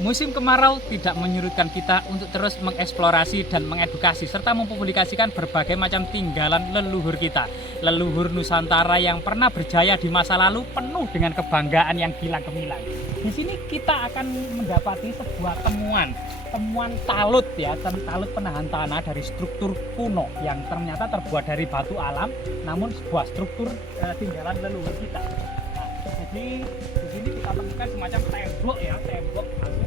Musim kemarau tidak menyurutkan kita untuk terus mengeksplorasi dan mengedukasi serta mempublikasikan berbagai macam tinggalan leluhur kita. Leluhur Nusantara yang pernah berjaya di masa lalu penuh dengan kebanggaan yang gilang gemilang. Di sini kita akan mendapati sebuah temuan talut ya, talut penahan tanah dari struktur kuno yang ternyata terbuat dari batu alam, namun sebuah struktur tinggalan leluhur kita. Jadi di sini kita temukan semacam tembok ya, tembok batu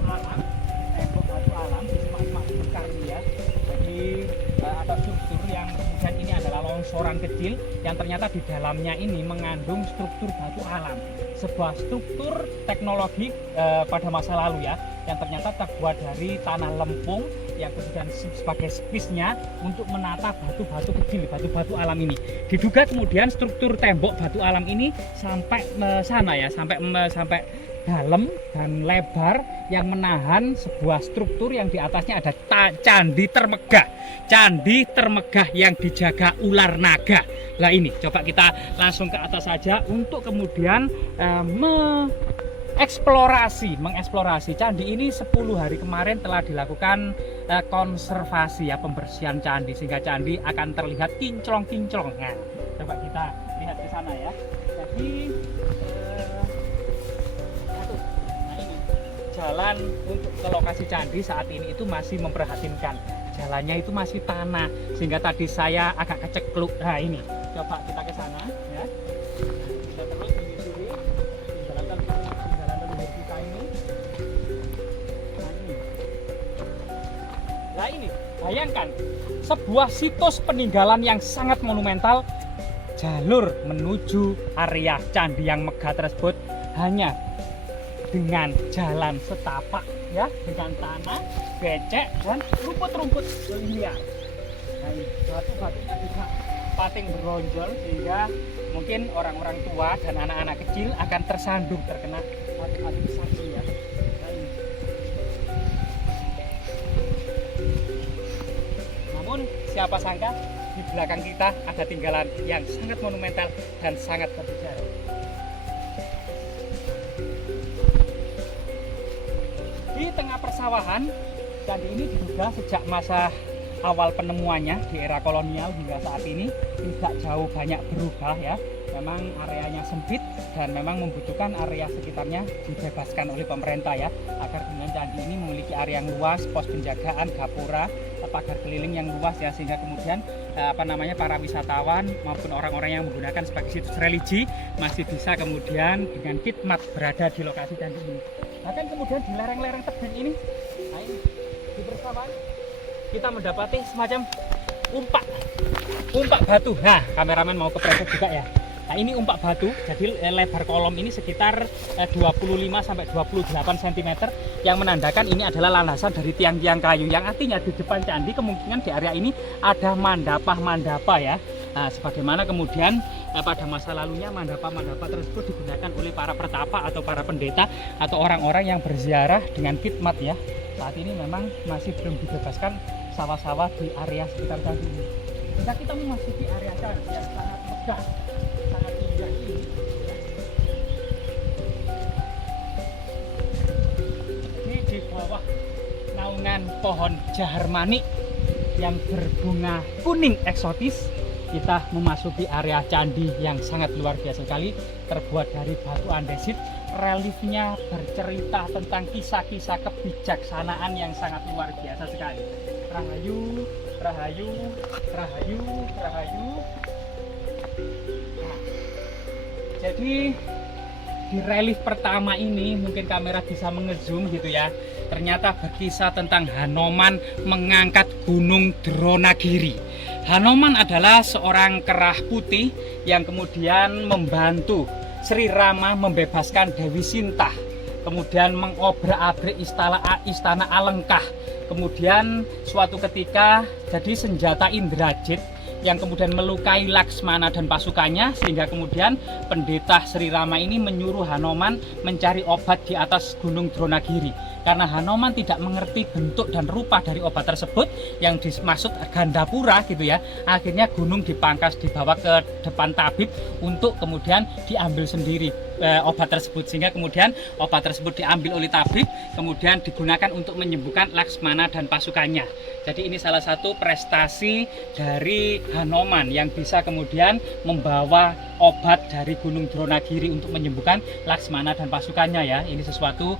alam di semak-semak Bengkari ya. Jadi ada struktur yang kemudian ini adalah longsoran kecil yang ternyata di dalamnya ini mengandung struktur batu alam, sebuah struktur teknologi pada masa lalu ya, yang ternyata terbuat dari tanah lempung yang kemudian sebagai spisnya untuk menata batu-batu kecil, batu-batu alam ini. Diduga kemudian struktur tembok batu alam ini sampai sana ya, sampai dalam dan lebar yang menahan sebuah struktur yang di atasnya ada candi termegah. Candi termegah yang dijaga ular naga. Nah ini coba kita langsung ke atas saja untuk kemudian mengeksplorasi candi ini. 10 hari kemarin telah dilakukan konservasi ya, pembersihan candi sehingga candi akan terlihat kinclong-kinclong. Nah, coba kita lihat ke sana ya. Jadi ini jalan untuk ke lokasi candi saat ini itu masih memprihatinkan. Jalannya itu masih tanah sehingga tadi saya agak kecekluk. Nah ini coba kita ke sana ya. Kita terus menyusuri tinggalan leluhur kita ini. Nah ini bayangkan sebuah situs peninggalan yang sangat monumental, jalur menuju area candi yang megah tersebut hanya dengan jalan setapak ya, dengan tanah becek dan rumput-rumput liar. Nah ini batu-batunya juga pating beronjol sehingga mungkin orang-orang tua dan anak-anak kecil akan tersandung terkena batu-batu besar ini ya. Nah ini. Namun siapa sangka di belakang kita ada tinggalan yang sangat monumental dan sangat bersejarah. Di tengah persawahan, candi ini diduga sejak masa awal penemuannya di era kolonial hingga saat ini tidak jauh banyak berubah ya. Memang areanya sempit dan memang membutuhkan area sekitarnya dibebaskan oleh pemerintah ya, agar kemudian candi ini memiliki area yang luas, pos penjagaan, gapura, pagar keliling yang luas ya, sehingga kemudian para wisatawan maupun orang-orang yang menggunakan sebagai situs religi masih bisa kemudian dengan khidmat berada di lokasi candi ini. Bahkan kemudian di lereng-lereng tebing ini, nah ini di persawahan kita mendapati semacam umpak batu. Nah, kameramen mau kepreset juga ya. Nah, ini umpak batu, jadi lebar kolom ini sekitar 25 sampai 28 cm yang menandakan ini adalah landasan dari tiang-tiang kayu, yang artinya di depan candi kemungkinan di area ini ada mandapa ya. Nah, sebagaimana kemudian pada masa lalunya mandapa tersebut digunakan oleh para pertapa atau para pendeta atau orang-orang yang berziarah dengan khidmat ya. Saat ini memang masih belum dibebaskan sawah-sawah di area sekitar candi ini. Jika kita memasuki area candi yang sangat megah, sangat indah ini, ini di bawah naungan pohon jahar manik yang berbunga kuning eksotis, kita memasuki area candi yang sangat luar biasa sekali, terbuat dari batu andesit. Reliefnya bercerita tentang kisah-kisah kebijaksanaan yang sangat luar biasa sekali. Rahayu, rahayu, rahayu, rahayu. Nah, jadi di relief pertama ini mungkin kamera bisa mengezoom gitu ya. Ternyata berkisah tentang Hanoman mengangkat gunung Dronagiri. Hanoman adalah seorang kerah putih yang kemudian membantu Sri Rama membebaskan Dewi Sinta, kemudian mengobrak-abrik istana Alengkah. Kemudian suatu ketika jadi senjata Indrajit yang kemudian melukai Laksmana dan pasukannya, sehingga kemudian pendeta Sri Rama ini menyuruh Hanoman mencari obat di atas gunung Dronagiri. Karena Hanoman tidak mengerti bentuk dan rupa dari obat tersebut yang dimaksud Gandapura gitu ya, akhirnya gunung dipangkas, dibawa ke depan tabib untuk kemudian diambil sendiri. obat tersebut, sehingga kemudian obat tersebut diambil oleh tabib kemudian digunakan untuk menyembuhkan Laksmana dan pasukannya. Jadi ini salah satu prestasi dari Hanoman yang bisa kemudian membawa obat dari Gunung Dronagiri untuk menyembuhkan Laksmana dan pasukannya ya. Ini sesuatu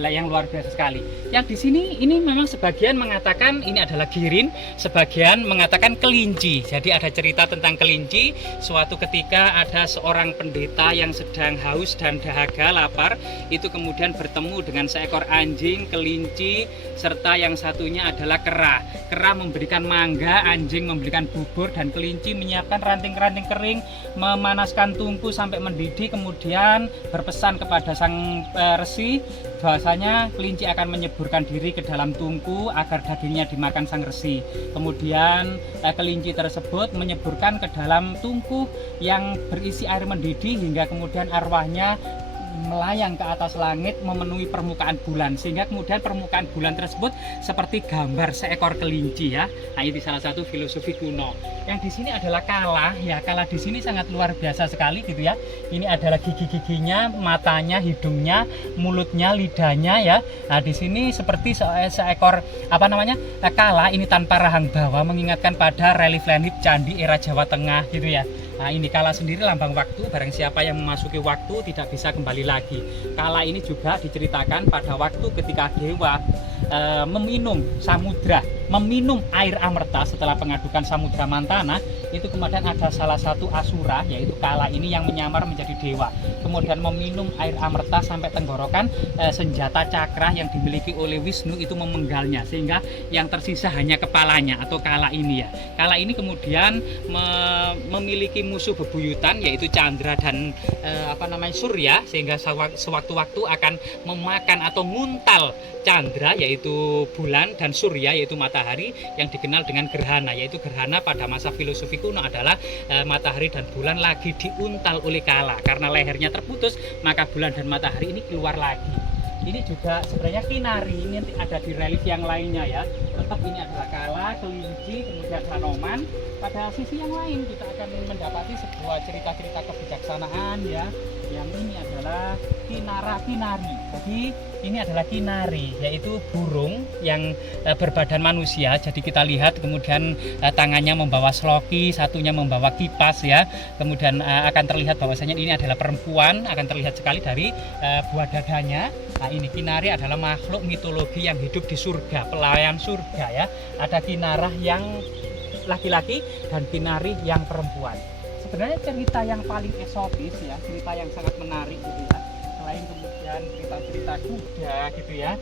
yang luar biasa sekali. Yang di sini ini memang sebagian mengatakan ini adalah girin, sebagian mengatakan kelinci. Jadi ada cerita tentang kelinci. Suatu ketika ada seorang pendeta yang sedang haus dan dahaga, lapar, itu kemudian bertemu dengan seekor anjing, kelinci, serta yang satunya adalah kera. Kera memberikan mangga, anjing memberikan bubur, dan kelinci menyiapkan ranting-ranting kering, memanaskan tungku sampai mendidih, kemudian berpesan kepada sang resi bahwasanya kelinci akan menyeburkan diri ke dalam tungku agar dagingnya dimakan sang resi. Kemudian kelinci tersebut menyeburkan ke dalam tungku yang berisi air mendidih hingga kemudian arwahnya melayang ke atas langit memenuhi permukaan bulan, sehingga kemudian permukaan bulan tersebut seperti gambar seekor kelinci ya. Nah, ini salah satu filosofi kuno. Yang di sini adalah kala ya. Kala di sini sangat luar biasa sekali gitu ya. Ini adalah gigi-giginya, matanya, hidungnya, mulutnya, lidahnya ya. Nah, di sini seperti seekor kala ini tanpa rahang bawa, mengingatkan pada relief-relief candi era Jawa Tengah gitu ya. Nah, ini kala sendiri lambang waktu, barang siapa yang memasuki waktu tidak bisa kembali lagi. Kala ini juga diceritakan pada waktu ketika dewa meminum samudra, meminum air amerta setelah pengadukan Samudra Mantana, itu kemudian ada salah satu asura, yaitu kala ini yang menyamar menjadi dewa, kemudian meminum air amerta sampai tenggorokan, senjata cakra yang dimiliki oleh Wisnu itu memenggalnya, sehingga yang tersisa hanya kepalanya atau kala ini ya. Kala ini kemudian memiliki musuh bebuyutan yaitu Chandra dan Surya, sehingga sewaktu-waktu akan memakan atau nguntal Chandra yaitu bulan dan Surya yaitu matahari, yang dikenal dengan gerhana, yaitu gerhana pada masa filosofi kuno adalah matahari dan bulan lagi diuntal oleh kala. Karena lehernya terputus, maka bulan dan matahari ini keluar lagi. Ini juga sebenarnya kinari, ini nanti ada di relief yang lainnya ya. Tetap ini adalah kala, kelinci, kemudian Hanoman. Pada sisi yang lain kita akan mendapati sebuah cerita-cerita kebijaksanaan ya. Yang ini adalah kinara-kinari. Jadi ini adalah kinari, yaitu burung yang berbadan manusia. Jadi kita lihat kemudian tangannya membawa sloki, satunya membawa kipas ya. Kemudian akan terlihat bahwasanya ini adalah perempuan, akan terlihat sekali dari buah dadanya. Nah, ini kinari adalah makhluk mitologi yang hidup di surga, pelayan surga ya. Ada kinarah yang laki-laki dan kinari yang perempuan. Sebenarnya cerita yang paling eksotis ya, cerita yang sangat menarik gitu ya. Selain kemudian cerita-cerita kuda gitu ya,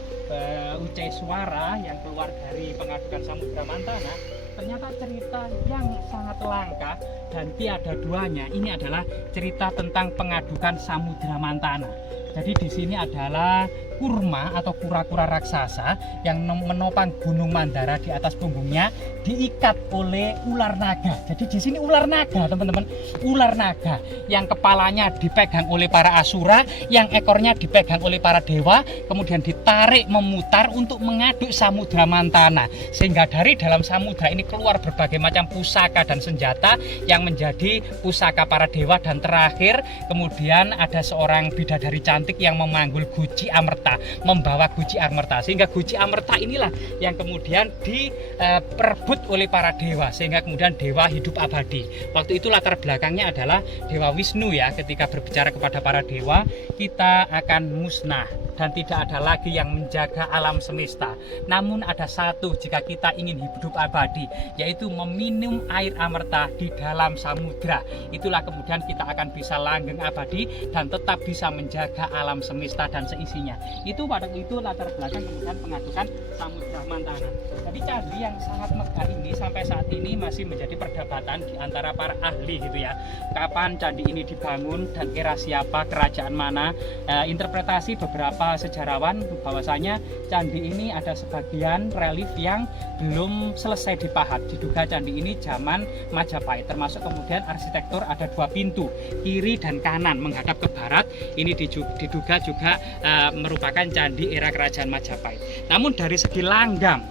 ucai suara yang keluar dari pengadukan Samudra Mantana, ternyata cerita yang sangat langka dan tiada duanya ini adalah cerita tentang pengadukan Samudra Mantana. Jadi di sini adalah kurma atau kura-kura raksasa yang menopang Gunung Mandara, di atas punggungnya diikat oleh ular naga. Jadi di sini ular naga, teman-teman, ular naga yang kepalanya dipegang oleh para asura, yang ekornya dipegang oleh para dewa, kemudian ditarik memutar untuk mengaduk Samudra Mantana, sehingga dari dalam samudra ini keluar berbagai macam pusaka dan senjata yang menjadi pusaka para dewa. Dan terakhir kemudian ada seorang bidadari cantik yang memanggul Guci Amerta, membawa Guci Amerta, sehingga Guci Amerta inilah yang kemudian diperebut oleh para dewa, sehingga kemudian dewa hidup abadi. Waktu itu latar belakangnya adalah Dewa Wisnu ya, ketika berbicara kepada para dewa, kita akan musnah dan tidak ada lagi yang menjaga alam semesta. Namun ada satu jika kita ingin hidup abadi, yaitu meminum air amerta di dalam samudra. Itulah kemudian kita akan bisa langgeng abadi dan tetap bisa menjaga alam semesta dan seisinya. Itu pada itu latar belakang kemudian pengadukan Samudra Mantana. Jadi candi yang sangat megah ini sampai saat ini masih menjadi perdebatan di antara para ahli gitu ya. Kapan candi ini dibangun dan era siapa, kerajaan mana? Interpretasi beberapa sejarawan bahwasanya candi ini ada sebagian relief yang belum selesai dipahat. Diduga candi ini zaman Majapahit, termasuk kemudian arsitektur ada dua pintu, kiri dan kanan menghadap ke barat. Ini diduga juga merupakan candi era kerajaan Majapahit. Namun dari segi langgam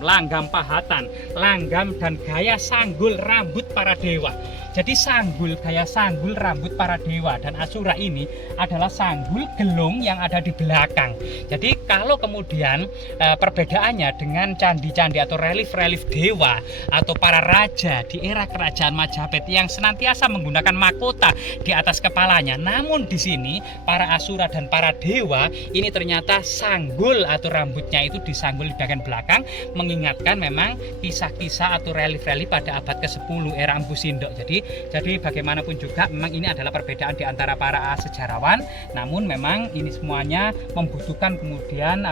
pahatan, langgam dan gaya sanggul rambut para dewa. Jadi sanggul, gaya sanggul rambut para dewa dan asura ini adalah sanggul gelung yang ada di belakang. Jadi kalau kemudian perbedaannya dengan candi-candi atau relief-relief dewa atau para raja di era kerajaan Majapahit yang senantiasa menggunakan mahkota di atas kepalanya, namun di sini para asura dan para dewa ini ternyata sanggul atau rambutnya itu disanggul di bagian belakang, mengingatkan memang kisah-kisah atau relief-relief pada abad ke-10 era Empu Sindok. Jadi bagaimanapun juga memang ini adalah perbedaan di antara para sejarawan, namun memang ini semuanya membutuhkan kemudian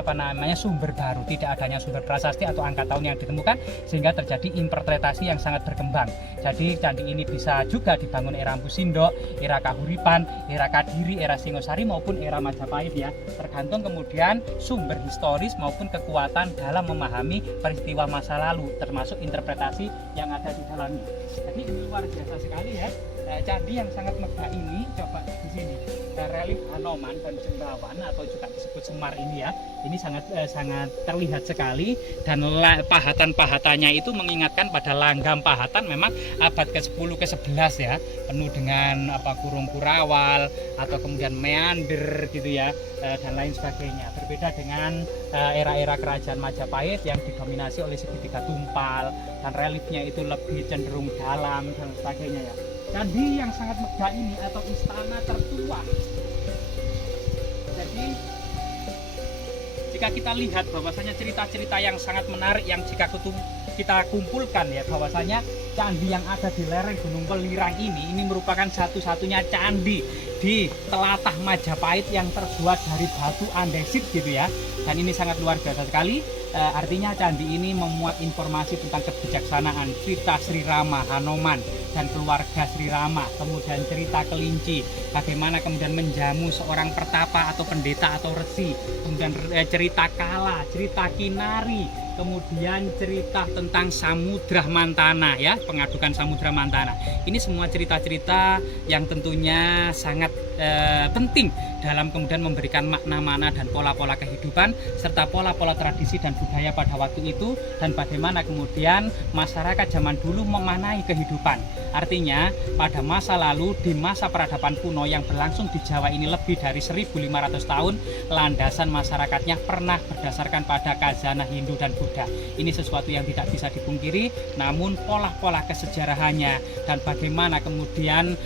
sumber baru, tidak adanya sumber prasasti atau angka tahun yang ditemukan sehingga terjadi interpretasi yang sangat berkembang. Jadi candi ini bisa juga dibangun era Empu Sindok, era Kahuripan, era Kadiri, era Singosari maupun era Majapahit ya, tergantung kemudian sumber historis maupun kekuatan dalam memahami peristiwa masa lalu termasuk interpretasi yang ada di dalamnya. Jadi ini luar biasa sekali ya. Candi yang sangat megah ini, coba di sini relief Hanoman dan Cendawan atau juga disebut Semar ini ya, ini sangat terlihat sekali dan pahatan-pahatannya itu mengingatkan pada langgam pahatan memang abad ke-10 ke-11 ya, penuh dengan kurung kurawal atau kemudian meander gitu ya, dan lain sebagainya. Berbeda dengan era-era kerajaan Majapahit yang didominasi oleh segitiga tumpal dan reliefnya itu lebih cenderung dalam dan sebagainya ya. Candi yang sangat megah ini atau istana tertua. Jadi jika kita lihat bahwasanya cerita-cerita yang sangat menarik yang jika kita kumpulkan ya, bahwasanya candi yang ada di lereng Gunung Welirang ini merupakan satu-satunya candi di telatah Majapahit yang terbuat dari batu andesit gitu ya. Dan ini sangat luar biasa sekali. Artinya candi ini memuat informasi tentang kebijaksanaan, cerita Sri Rama, Hanoman dan keluarga Sri Rama, kemudian cerita kelinci, bagaimana kemudian menjamu seorang pertapa atau pendeta atau resi, kemudian cerita Kala, cerita Kinari, kemudian cerita tentang Samudra Mantana ya, pengadukan Samudra Mantana. Ini semua cerita-cerita yang tentunya sangat penting dalam kemudian memberikan makna-makna dan pola-pola kehidupan serta pola-pola tradisi dan budaya pada waktu itu, dan bagaimana kemudian masyarakat zaman dulu memaknai kehidupan. Artinya pada masa lalu, di masa peradaban kuno yang berlangsung di Jawa ini lebih dari 1500 tahun, landasan masyarakatnya pernah berdasarkan pada khazanah Hindu dan Buddha. Ini sesuatu yang tidak bisa dipungkiri, namun pola-pola kesejarahannya dan bagaimana kemudian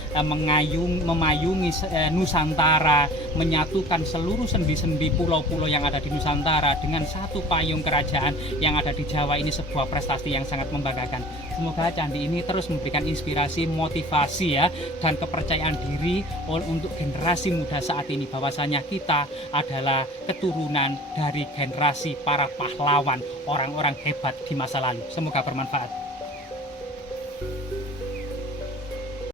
memayungi Nusantara, menyatukan seluruh sendi-sendi pulau-pulau yang ada di Nusantara dengan satu payung kerajaan yang ada di Jawa, ini sebuah prestasi yang sangat membanggakan. Semoga candi ini terus memberikan inspirasi, motivasi ya, dan kepercayaan diri untuk generasi muda saat ini, bahwasanya kita adalah keturunan dari generasi para pahlawan, orang-orang hebat di masa lalu. Semoga bermanfaat.